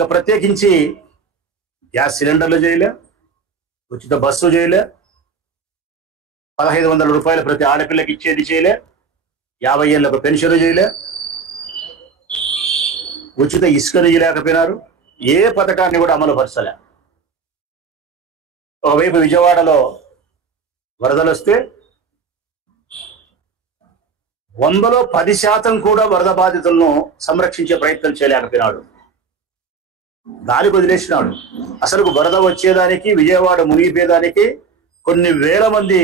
ఇక ప్రత్యేకించి గ్యాస్ సిలిండర్లు చేయలే, ఉచిత బస్సు చేయలే, 1500 రూపాయలు ప్రతి ఆడపిల్లకి ఇచ్చేది చేయలే, 50 ఏళ్ళకు పెన్షన్ చేయలే, ఉచిత ఇసుకను చేయలేకపోయినారు. ఏ పథకాన్ని కూడా అమలు పరచలే. ఒకవైపు విజయవాడలో వరదలు వస్తే 100లో 10% కూడా వరద బాధితులను సంరక్షించే ప్రయత్నం చేయలేకపోయినాడు. గాలికి వదిలేసినాడు. అసలు వరద వచ్చేదానికి, విజయవాడ మునిగిపోయేదానికి, కొన్ని వేల మంది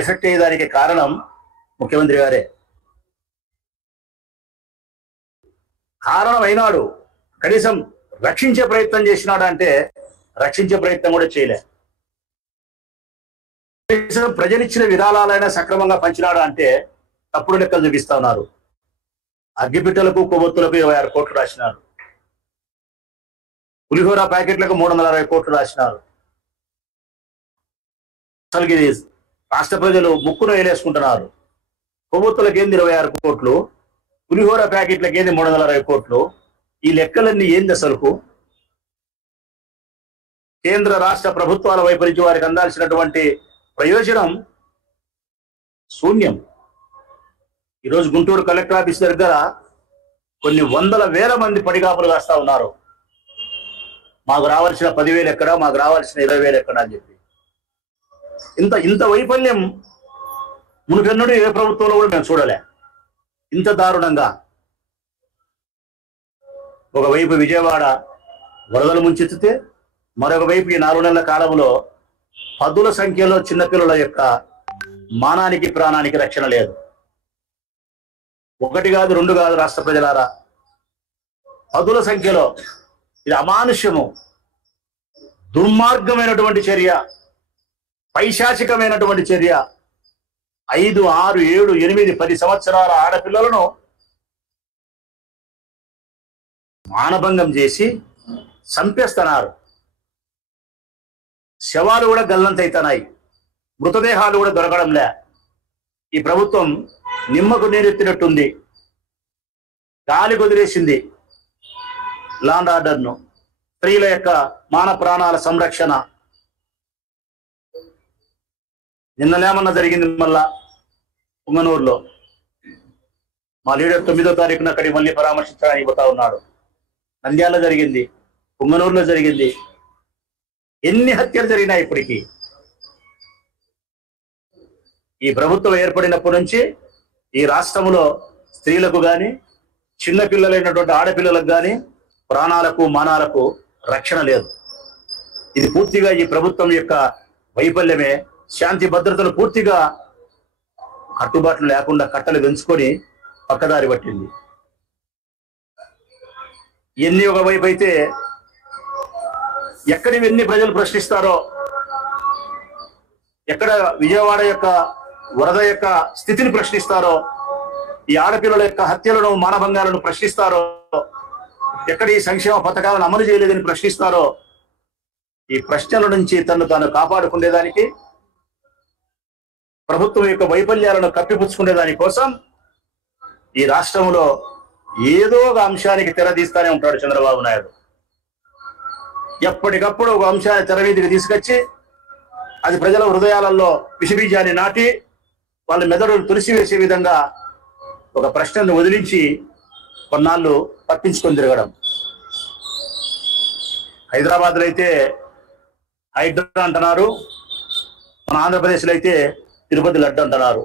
ఎఫెక్ట్ అయ్యేదానికి కారణం ముఖ్యమంత్రి గారే. కారణం అయినాడు. కనీసం రక్షించే ప్రయత్నం చేసినాడు అంటే రక్షించే ప్రయత్నం కూడా చేయలే. కనీసం ప్రజలిచ్చిన విరాళాలైనా సక్రమంగా పంచినాడా అంటే తప్పుడు లెక్కలు చూపిస్తా ఉన్నారు. అగ్గిపిట్టలకు కొవ్వొత్తులకు 26 కోట్లు రాసినారు. పులిహోర ప్యాకెట్లకు 360 కోట్లు రాసినారు. అసలుకి రాష్ట్ర ప్రజలు ముక్కును వేలేసుకుంటున్నారు. కొవ్వొత్తులకు ఏంది 26 కోట్లు, పులిహోర ప్యాకెట్లకు ఏంది 360 కోట్లు. ఈ లెక్కలన్నీ ఏంది అసలుకు? కేంద్ర రాష్ట్ర ప్రభుత్వాల వైపు నుంచి వారికి అందాల్సినటువంటి ప్రయోజనం శూన్యం. ఈరోజు గుంటూరు కలెక్టర్ ఆఫీస్ దగ్గర కొన్ని వందల వేల మంది పడిగాపులు కాస్తా ఉన్నారు. మాకు రావాల్సిన 10,000 ఎక్కడ, మాకు రావాల్సిన 20,000 ఎక్కడ అని చెప్పి. ఇంత వైఫల్యం మునుపెన్నడూ ఏ ప్రభుత్వంలో కూడా మేము చూడలే. ఇంత దారుణంగా ఒకవైపు విజయవాడ వరదలు ముంచెత్తితే, మరొక వైపు ఈ 4 నెలల కాలంలో పదుల సంఖ్యలో చిన్నపిల్లల యొక్క మానానికి ప్రాణానికి రక్షణ లేదు. 1 కాదు 2 కాదు రాష్ట్ర ప్రజలారా, పదుల సంఖ్యలో. ఇది అమానుష్యము, దుర్మార్గమైనటువంటి చర్య, పైశాచికమైనటువంటి చర్య. 5, 6, 7, 8, 10 సంవత్సరాల ఆడపిల్లలను మానభంగం చేసి చంపేస్తున్నారు. శవాలు కూడా గల్లంతైతున్నాయి, మృతదేహాలు కూడా దొరకడంలే. ఈ ప్రభుత్వం నిమ్మకు నీరెత్తినట్టుంది. గాలి కుదిరేసింది లా అండ్ ఆర్డర్ను, స్త్రీల యొక్క మాన ప్రాణాల సంరక్షణ. నిన్నలేమన్నా జరిగింది మళ్ళా పుంగనూరులో. మా లీడర్ 9వ తారీఖున అక్కడికి మళ్ళీ పరామర్శించడానికి పోతా ఉన్నాడు. నంద్యాలలో జరిగింది, పుంగనూరులో జరిగింది. ఎన్ని హత్యలు జరిగినాయి ఇప్పటికీ? ఈ ప్రభుత్వం ఏర్పడినప్పటి నుంచి ఈ రాష్ట్రంలో స్త్రీలకు కానీ, చిన్నపిల్లలైనటువంటి ఆడపిల్లలకు కానీ ప్రాణాలకు మానాలకు రక్షణ లేదు. ఇది పూర్తిగా ఈ ప్రభుత్వం యొక్క వైఫల్యమే. శాంతి భద్రతలు పూర్తిగా కట్టుబాట్లు లేకుండా కట్టలు పెంచుకొని పక్కదారి పట్టింది. ఎన్ని ఒకవైపు అయితే ఎక్కడివన్నీ ప్రజలు ప్రశ్నిస్తారో, ఎక్కడ విజయవాడ యొక్క వరద యొక్క స్థితిని ప్రశ్నిస్తారో, ఈ ఆడపిల్లల యొక్క హత్యలను మానభంగాలను ప్రశ్నిస్తారో, ఎక్కడ ఈ సంక్షేమ పథకాలను అమలు చేయలేదని ప్రశ్నిస్తారో, ఈ ప్రశ్నల నుంచి తను తాను కాపాడుకునేదానికి, ప్రభుత్వం యొక్క వైఫల్యాలను కప్పిపుచ్చుకునేదాని కోసం ఈ రాష్ట్రంలో ఏదో ఒక అంశానికి తెరదీస్తానే ఉంటాడు చంద్రబాబు నాయుడు. ఎప్పటికప్పుడు ఒక అంశాన్ని తెర మీదకి తీసుకొచ్చి అది ప్రజల హృదయాలలో విషబీజాన్ని నాటి వాళ్ళ మెదడును తులసివేసే విధంగా ఒక ప్రశ్నను వదిలించి కొన్నాళ్ళు తప్పించుకొని తిరగడం. హైదరాబాద్లో అయితే హైడ్రా అంటున్నారు, మన ఆంధ్రప్రదేశ్లో అయితే తిరుపతి లడ్డు అంటున్నారు.